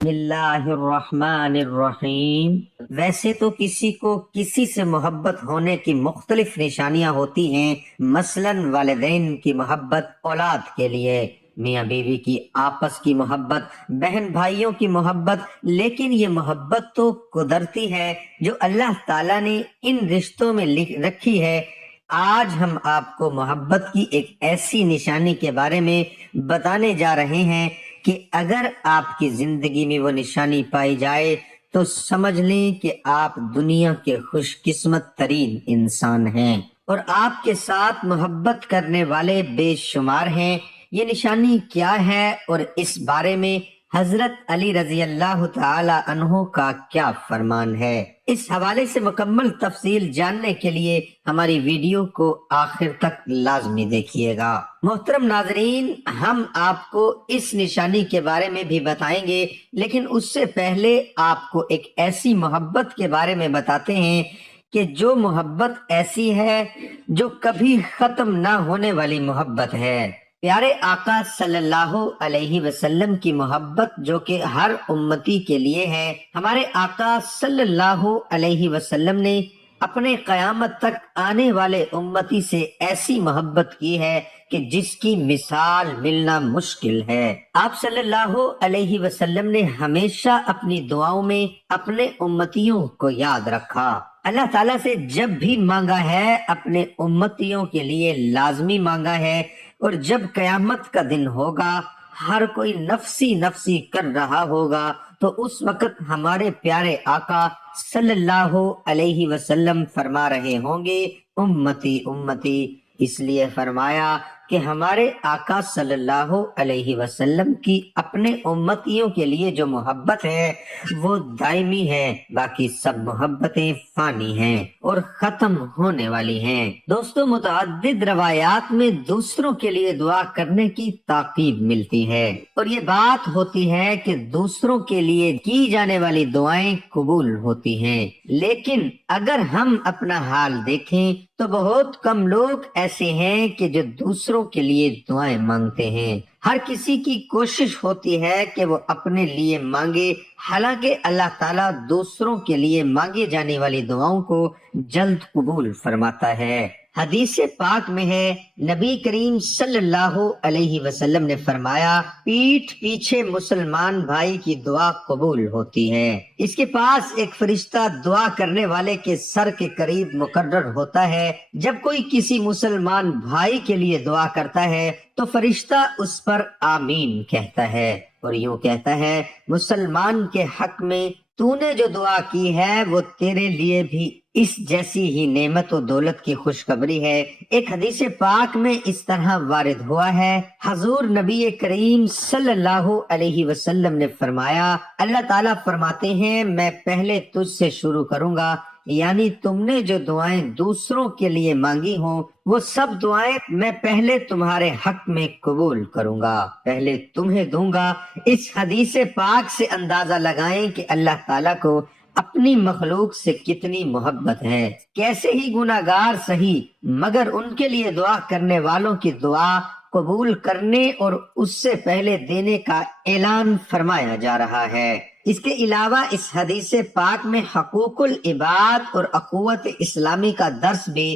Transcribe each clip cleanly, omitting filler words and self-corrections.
بسم اللہ الرحمن الرحیم۔ ویسے تو کسی کو کسی سے محبت ہونے کی مختلف نشانیاں ہوتی ہیں، مثلا والدین کی محبت اولاد کے لیے، میاں بیوی کی آپس کی محبت، بہن بھائیوں کی محبت، لیکن یہ محبت تو قدرتی ہے جو اللہ تعالیٰ نے ان رشتوں میں رکھی ہے۔ آج ہم آپ کو محبت کی ایک ایسی نشانی کے بارے میں بتانے جا رہے ہیں کہ اگر آپ کی زندگی میں وہ نشانی پائی جائے تو سمجھ لیں کہ آپ دنیا کے خوش قسمت ترین انسان ہیں، اور آپ کے ساتھ محبت کرنے والے بے شمار ہیں۔ یہ نشانی کیا ہے اور اس بارے میں حضرت علی رضی اللہ تعالی عنہ کا کیا فرمان ہے، اس حوالے سے مکمل تفصیل جاننے کے لیے ہماری ویڈیو کو آخر تک لازمی دیکھیے گا۔ محترم ناظرین، ہم آپ کو اس نشانی کے بارے میں بھی بتائیں گے، لیکن اس سے پہلے آپ کو ایک ایسی محبت کے بارے میں بتاتے ہیں کہ جو محبت ایسی ہے جو کبھی ختم نہ ہونے والی محبت ہے۔ پیارے آقا صلی اللہ علیہ وسلم کی محبت جو کہ ہر امتی کے لیے ہے۔ ہمارے آقا صلی اللہ علیہ وسلم نے اپنے قیامت تک آنے والے امتی سے ایسی محبت کی ہے کہ جس کی مثال ملنا مشکل ہے۔ آپ صلی اللہ علیہ وسلم نے ہمیشہ اپنی دعاؤں میں اپنے امتیوں کو یاد رکھا۔ اللہ تعالیٰ سے جب بھی مانگا ہے اپنے امتیوں کے لیے لازمی مانگا ہے، اور جب قیامت کا دن ہوگا ہر کوئی نفسی نفسی کر رہا ہوگا تو اس وقت ہمارے پیارے آقا صلی اللہ علیہ وسلم فرما رہے ہوں گے امتی امتی۔ اس لیے فرمایا کہ ہمارے آقا صلی اللہ علیہ وسلم کی اپنے امتیوں کے لیے جو محبت ہے وہ دائمی ہے، باقی سب محبتیں فانی ہیں اور ختم ہونے والی ہیں۔ دوستو، متعدد روایات میں دوسروں کے لیے دعا کرنے کی تاکید ملتی ہے، اور یہ بات ہوتی ہے کہ دوسروں کے لیے کی جانے والی دعائیں قبول ہوتی ہیں، لیکن اگر ہم اپنا حال دیکھیں تو بہت کم لوگ ایسے ہیں کہ جو دوسروں کے لیے دعائیں مانگتے ہیں۔ ہر کسی کی کوشش ہوتی ہے کہ وہ اپنے لیے مانگے، حالانکہ اللہ تعالیٰ دوسروں کے لیے مانگی جانے والی دعاؤں کو جلد قبول فرماتا ہے۔ حدیث پاک میں ہے، نبی کریم صلی اللہ علیہ وسلم نے فرمایا، پیٹھ پیچھے مسلمان بھائی کی دعا قبول ہوتی ہے۔ اس کے پاس ایک فرشتہ دعا کرنے والے کے سر کے قریب مقرر ہوتا ہے۔ جب کوئی کسی مسلمان بھائی کے لیے دعا کرتا ہے تو فرشتہ اس پر آمین کہتا ہے، اور یوں کہتا ہے، مسلمان کے حق میں تو نے جو دعا کی ہے وہ تیرے لیے بھی اس جیسی ہی نعمت و دولت کی خوشخبری ہے۔ ایک حدیث پاک میں اس طرح وارد ہوا ہے، حضور نبی کریم صلی اللہ علیہ وسلم نے فرمایا، اللہ تعالیٰ فرماتے ہیں، میں پہلے تجھ سے شروع کروں گا، یعنی تم نے جو دعائیں دوسروں کے لیے مانگی ہوں وہ سب دعائیں میں پہلے تمہارے حق میں قبول کروں گا، پہلے تمہیں دوں گا۔ اس حدیث پاک سے اندازہ لگائیں کہ اللہ تعالیٰ کو اپنی مخلوق سے کتنی محبت ہے۔ کیسے ہی گناہگار سہی، مگر ان کے لیے دعا کرنے والوں کی دعا قبول کرنے اور اس سے پہلے دینے کا اعلان فرمایا جا رہا ہے۔ اس کے علاوہ اس حدیث پاک میں حقوق العباد اور اخوت اسلامی کا درس بھی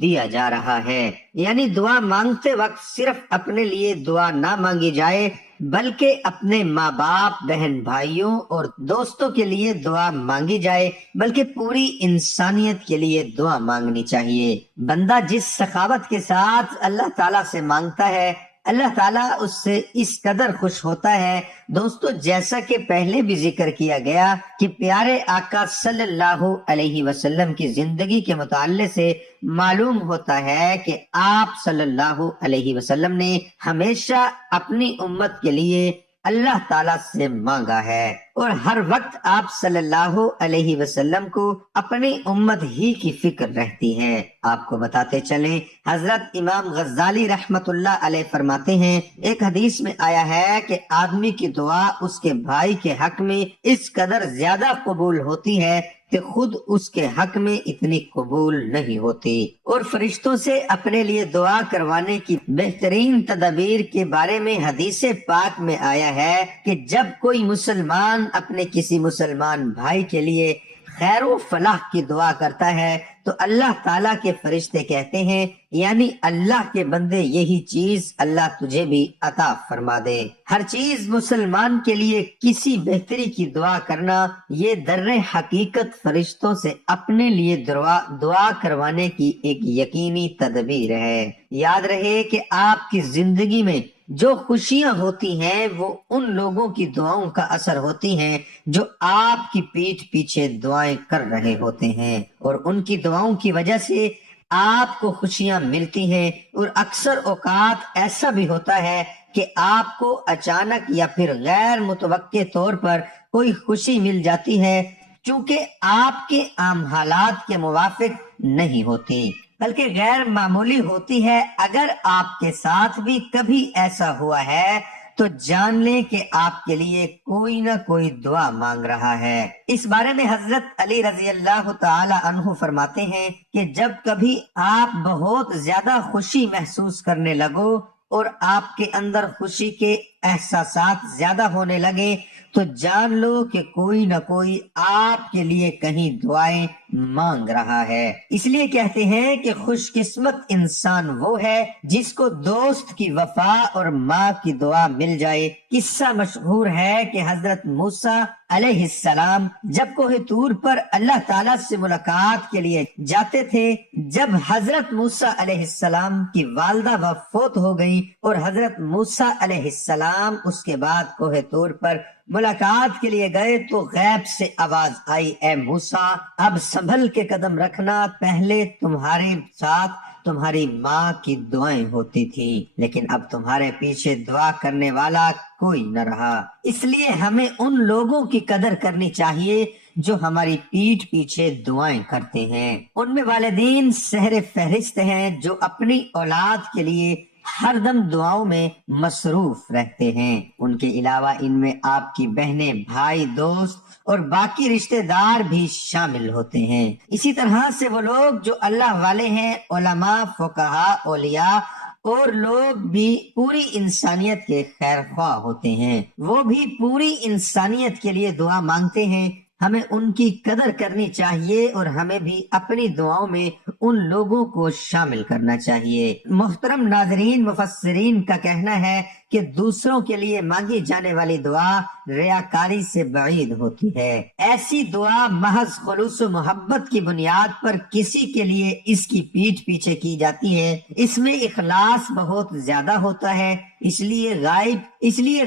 دیا جا رہا ہے، یعنی دعا مانگتے وقت صرف اپنے لیے دعا نہ مانگی جائے بلکہ اپنے ماں باپ، بہن بھائیوں اور دوستوں کے لیے دعا مانگی جائے، بلکہ پوری انسانیت کے لیے دعا مانگنی چاہیے۔ بندہ جس سخاوت کے ساتھ اللہ تعالیٰ سے مانگتا ہے اللہ تعالیٰ اس سے اس قدر خوش ہوتا ہے۔ دوستو، جیسا کہ پہلے بھی ذکر کیا گیا کہ پیارے آقا صلی اللہ علیہ وسلم کی زندگی کے مطالعے سے معلوم ہوتا ہے کہ آپ صلی اللہ علیہ وسلم نے ہمیشہ اپنی امت کے لیے اللہ تعالیٰ سے مانگا ہے، اور ہر وقت آپ صلی اللہ علیہ وسلم کو اپنی امت ہی کی فکر رہتی ہے۔ آپ کو بتاتے چلیں، حضرت امام غزالی رحمت اللہ علیہ فرماتے ہیں، ایک حدیث میں آیا ہے کہ آدمی کی دعا اس کے بھائی کے حق میں اس قدر زیادہ قبول ہوتی ہے کہ خود اس کے حق میں اتنی قبول نہیں ہوتی۔ اور فرشتوں سے اپنے لیے دعا کروانے کی بہترین تدابیر کے بارے میں حدیث پاک میں آیا ہے کہ جب کوئی مسلمان اپنے کسی مسلمان بھائی کے لیے خیر و فلاح کی دعا کرتا ہے تو اللہ تعالیٰ کے فرشتے کہتے ہیں یعنی اللہ کے بندے یہی چیز اللہ تجھے بھی عطا فرما دے۔ ہر چیز مسلمان کے لیے کسی بہتری کی دعا کرنا یہ در حقیقت فرشتوں سے اپنے لیے دعا کروانے کی ایک یقینی تدبیر ہے۔ یاد رہے کہ آپ کی زندگی میں جو خوشیاں ہوتی ہیں وہ ان لوگوں کی دعاؤں کا اثر ہوتی ہیں جو آپ کی پیٹھ پیچھے دعائیں کر رہے ہوتے ہیں، اور ان کی دعاؤں کی وجہ سے آپ کو خوشیاں ملتی ہیں۔ اور اکثر اوقات ایسا بھی ہوتا ہے کہ آپ کو اچانک یا پھر غیر متوقع طور پر کوئی خوشی مل جاتی ہے، چونکہ آپ کے عام حالات کے موافق نہیں ہوتی بلکہ غیر معمولی ہوتی ہے۔ اگر آپ کے ساتھ بھی کبھی ایسا ہوا ہے تو جان لیں کہ آپ کے لیے کوئی نہ کوئی دعا مانگ رہا ہے۔ اس بارے میں حضرت علی رضی اللہ تعالی عنہ فرماتے ہیں کہ جب کبھی آپ بہت زیادہ خوشی محسوس کرنے لگو اور آپ کے اندر خوشی کے احساسات زیادہ ہونے لگے تو جان لو کہ کوئی نہ کوئی آپ کے لیے کہیں دعائیں مانگ رہا ہے۔ اس لیے کہتے ہیں کہ خوش قسمت انسان وہ ہے جس کو دوست کی وفا اور ماں کی دعا مل جائے۔ قصہ مشہور ہے کہ حضرت موسیٰ علیہ السلام جب کوہ طور پر اللہ تعالیٰ سے ملاقات کے لیے جاتے تھے، جب حضرت موسیٰ علیہ السلام کی والدہ وفات ہو گئی اور حضرت موسیٰ علیہ السلام اس کے بعد کوہ طور پر ملاقات کے لیے گئے تو غیب سے آواز آئی، اے موسیٰ اب سنبھل کے قدم رکھنا، پہلے تمہارے ساتھ تمہاری ماں کی دعائیں ہوتی تھی لیکن اب تمہارے پیچھے دعا کرنے والا کوئی نہ رہا۔ اس لیے ہمیں ان لوگوں کی قدر کرنی چاہیے جو ہماری پیٹھ پیچھے دعائیں کرتے ہیں۔ ان میں والدین سہر فہرست ہیں جو اپنی اولاد کے لیے ہر دم دعاؤں میں مصروف رہتے ہیں۔ ان کے علاوہ ان میں آپ کی بہنیں، بھائی، دوست اور باقی رشتہ دار بھی شامل ہوتے ہیں۔ اسی طرح سے وہ لوگ جو اللہ والے ہیں، علماء، فقہاء، اولیاء اور لوگ بھی پوری انسانیت کے خیر خواہ ہوتے ہیں، وہ بھی پوری انسانیت کے لیے دعا مانگتے ہیں۔ ہمیں ان کی قدر کرنی چاہیے اور ہمیں بھی اپنی دعاؤں میں ان لوگوں کو شامل کرنا چاہیے۔ محترم ناظرین، مفسرین کا کہنا ہے کہ دوسروں کے لیے مانگی جانے والی دعا ریاکاری سے بعید ہوتی ہے۔ ایسی دعا محض خلوص و محبت کی بنیاد پر کسی کے لیے اس کی پیٹھ پیچھے کی جاتی ہے۔ اس میں اخلاص بہت زیادہ ہوتا ہے، اس لیے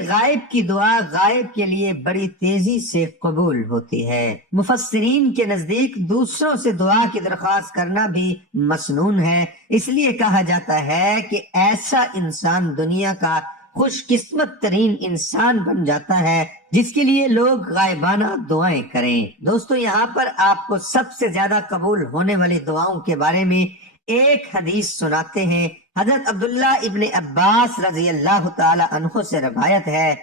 غائب کی دعا غائب کے لیے بڑی تیزی سے قبول ہوتی ہے۔ مفسرین کے نزدیک دوسروں سے دعا کی درخواست کرنا بھی مسنون ہے۔ اس لیے کہا جاتا ہے کہ ایسا انسان دنیا کا خوش قسمت ترین انسان بن جاتا ہے جس کے لیے لوگ غائبانہ دعائیں کریں۔ دوستو، یہاں پر آپ کو سب سے زیادہ قبول ہونے والی دعاؤں کے بارے میں ایک حدیث سناتے ہیں۔ حضرت عبداللہ ابن عباس رضی اللہ تعالی عنہ سے روایت ہے،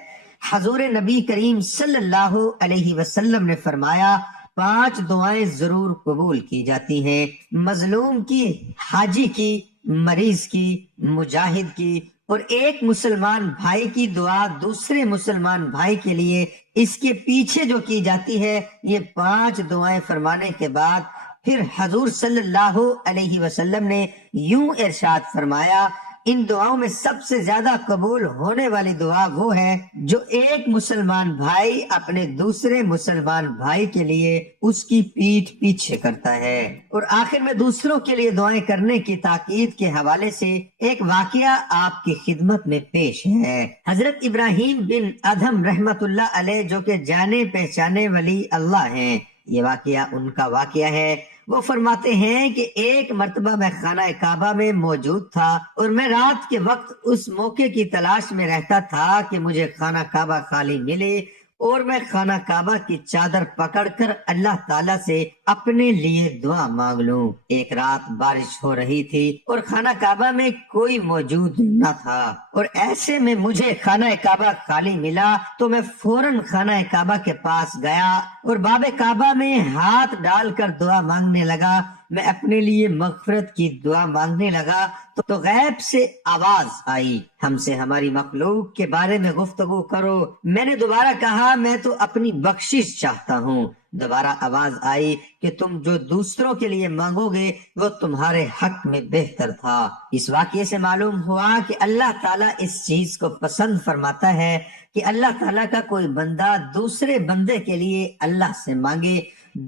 حضور نبی کریم صلی اللہ علیہ وسلم نے فرمایا، 5 دعائیں ضرور قبول کی جاتی ہیں: مظلوم کی، حاجی کی، مریض کی، مجاہد کی، اور ایک مسلمان بھائی کی دعا دوسرے مسلمان بھائی کے لیے۔ اس کے پیچھے جو کی جاتی ہے، یہ 5 دعائیں فرمانے کے بعد پھر حضور صلی اللہ علیہ وسلم نے یوں ارشاد فرمایا، ان دعاؤں میں سب سے زیادہ قبول ہونے والی دعا وہ ہے جو ایک مسلمان بھائی اپنے دوسرے مسلمان بھائی کے لیے اس کی پیٹھ پیچھے کرتا ہے۔ اور آخر میں دوسروں کے لیے دعائیں کرنے کی تاکید کے حوالے سے ایک واقعہ آپ کی خدمت میں پیش ہے۔ حضرت ابراہیم بن ادھم رحمت اللہ علیہ، جو کہ جانے پہچانے ولی اللہ ہیں، یہ واقعہ ان کا واقعہ ہے۔ وہ فرماتے ہیں کہ ایک مرتبہ میں خانہ کعبہ میں موجود تھا اور میں رات کے وقت اس موقع کی تلاش میں رہتا تھا کہ مجھے خانہ کعبہ خالی ملے اور میں خانہ کعبہ کی چادر پکڑ کر اللہ تعالیٰ سے اپنے لیے دعا مانگ لوں۔ ایک رات بارش ہو رہی تھی اور خانہ کعبہ میں کوئی موجود نہ تھا، اور ایسے میں مجھے خانہ کعبہ خالی ملا تو میں فوراً خانہ کعبہ کے پاس گیا اور باب کعبہ میں ہاتھ ڈال کر دعا مانگنے لگا، میں اپنے لیے مغفرت کی دعا مانگنے لگا تو غیب سے آواز آئی، ہم سے ہماری مخلوق کے بارے میں گفتگو کرو۔ میں نے دوبارہ کہا میں تو اپنی بخشش چاہتا ہوں۔ دوبارہ آواز آئی کہ تم جو دوسروں کے لیے مانگو گے وہ تمہارے حق میں بہتر تھا۔ اس واقعے سے معلوم ہوا کہ اللہ تعالیٰ اس چیز کو پسند فرماتا ہے کہ اللہ تعالیٰ کا کوئی بندہ دوسرے بندے کے لیے اللہ سے مانگے،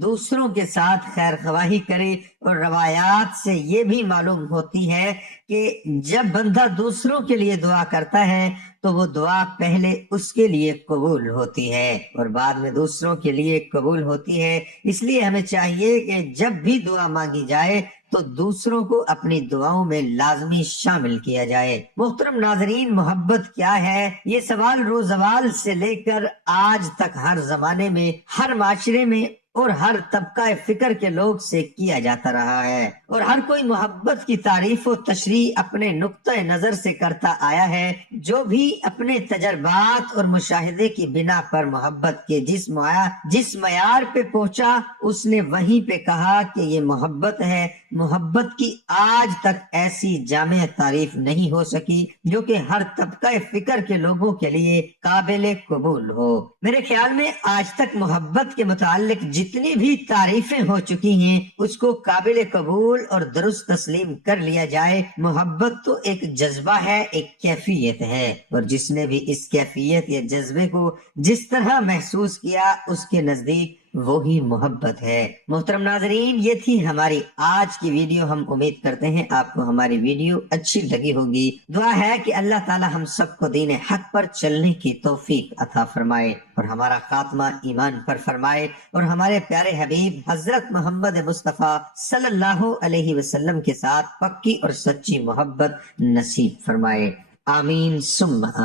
دوسروں کے ساتھ خیر خواہی کرے۔ اور روایات سے یہ بھی معلوم ہوتی ہے کہ جب بندہ دوسروں کے لیے دعا کرتا ہے تو وہ دعا پہلے اس کے لیے قبول ہوتی ہے اور بعد میں دوسروں کے لیے قبول ہوتی ہے۔ اس لیے ہمیں چاہیے کہ جب بھی دعا مانگی جائے تو دوسروں کو اپنی دعاؤں میں لازمی شامل کیا جائے۔ محترم ناظرین، محبت کیا ہے؟ یہ سوال روز زوال سے لے کر آج تک ہر زمانے میں، ہر معاشرے میں اور ہر طبقہ فکر کے لوگ سے کیا جاتا رہا ہے، اور ہر کوئی محبت کی تعریف و تشریح اپنے نقطۂ نظر سے کرتا آیا ہے۔ جو بھی اپنے تجربات اور مشاہدے کی بنا پر محبت کے جس معیار پہ پہنچا اس نے وہیں پہ کہا کہ یہ محبت ہے۔ محبت کی آج تک ایسی جامع تعریف نہیں ہو سکی جو کہ ہر طبقہ فکر کے لوگوں کے لیے قابل قبول ہو۔ میرے خیال میں آج تک محبت کے متعلق جتنی بھی تعریفیں ہو چکی ہیں اس کو قابل قبول اور درست تسلیم کر لیا جائے۔ محبت تو ایک جذبہ ہے، ایک کیفیت ہے، اور جس نے بھی اس کیفیت یا جذبے کو جس طرح محسوس کیا اس کے نزدیک وہی محبت ہے۔ محترم ناظرین، یہ تھی ہماری آج کی ویڈیو۔ ہم امید کرتے ہیں آپ کو ہماری ویڈیو اچھی لگی ہوگی۔ دعا ہے کہ اللہ تعالی ہم سب کو دین حق پر چلنے کی توفیق عطا فرمائے اور ہمارا خاتمہ ایمان پر فرمائے، اور ہمارے پیارے حبیب حضرت محمد مصطفیٰ صلی اللہ علیہ وسلم کے ساتھ پکی اور سچی محبت نصیب فرمائے۔ آمین ثم آمین۔